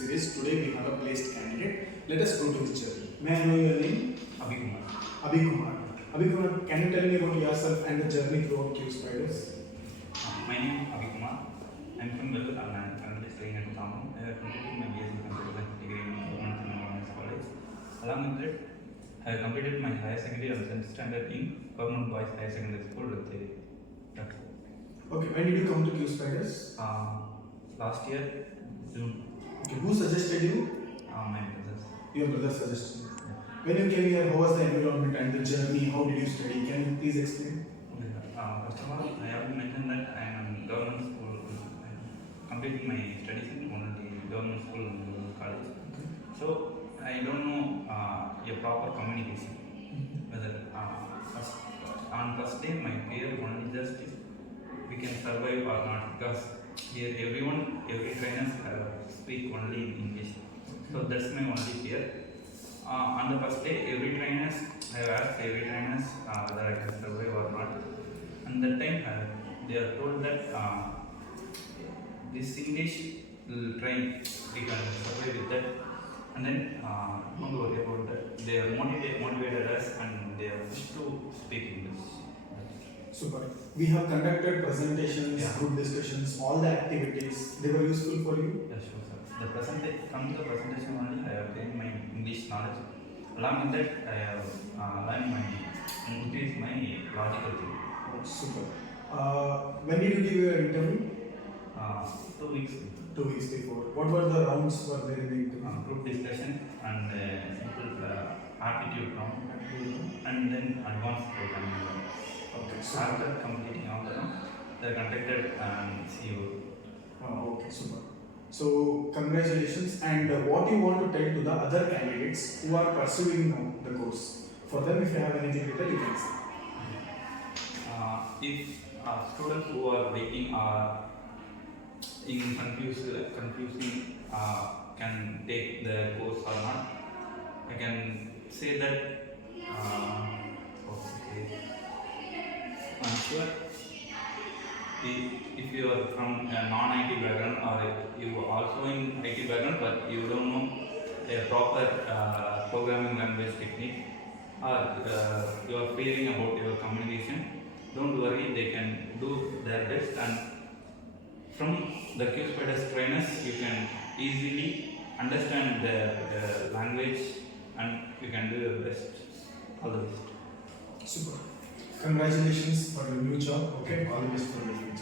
series. Today we have a placed candidate. Let us go to his journey. May I know your name? Abhikumar. Abhikumar. Abhikumar, can you tell me about yourself and the journey throughout QSPIDERS? My name is Abhikumar. I am from Velloor and I am currently studying at Chennai. I have completed my BSc Computer Science degree in Government Environment College. Along with that, I have completed my higher secondary and 10th standard in Government Boys Higher Secondary School, Lutheri. Okay, when did you come to QSPIDERS? Last year, June. Okay, who suggested you? My brothers. Your brother suggested you. When you came here, how was the environment and the journey? How did you study? Can you please explain? First of all, I have to mention that I am in government school. I am completing my studies in only government school and college. Okay. So I don't know a proper communication. Whether on first day my fear only just is we can survive or not, because here every trainers speak only in English. So that's my only fear. On the first day, I have asked every trainers whether I can survive or not. And that time they are told that this English will train, we can survive with that. And then don't worry about that. They are motivated us and they are pushed to speak English. Super. We have conducted presentations, group discussions, all the activities. They were useful for you? Yeah, sure, sir. From the presentation only, I have gained my English knowledge. Along with that, I have increased my logical thinking. Oh, super. When did you give your interview? 2 weeks. 2 weeks before. What were the rounds were there in the interview? Group discussion and simple aptitude round, and then advanced programming round. Okay, so After completing all the round, they conducted CEO. okay, super. So congratulations. And what you want to tell to the other candidates who are pursuing now the course? For them, if you have anything to tell, you can say. If students who are waiting are in confusing can take the course or not, I can say that I'm sure if you are from a non-IT background or you are also in IT background but you don't know a proper programming language technique, or you are feeling about your communication, don't worry, they can do their best, and from the QSPIDERS trainers you can easily understand the language and you can do your best. All the best. Super. Congratulations for your new job. Okay, all the best for your future.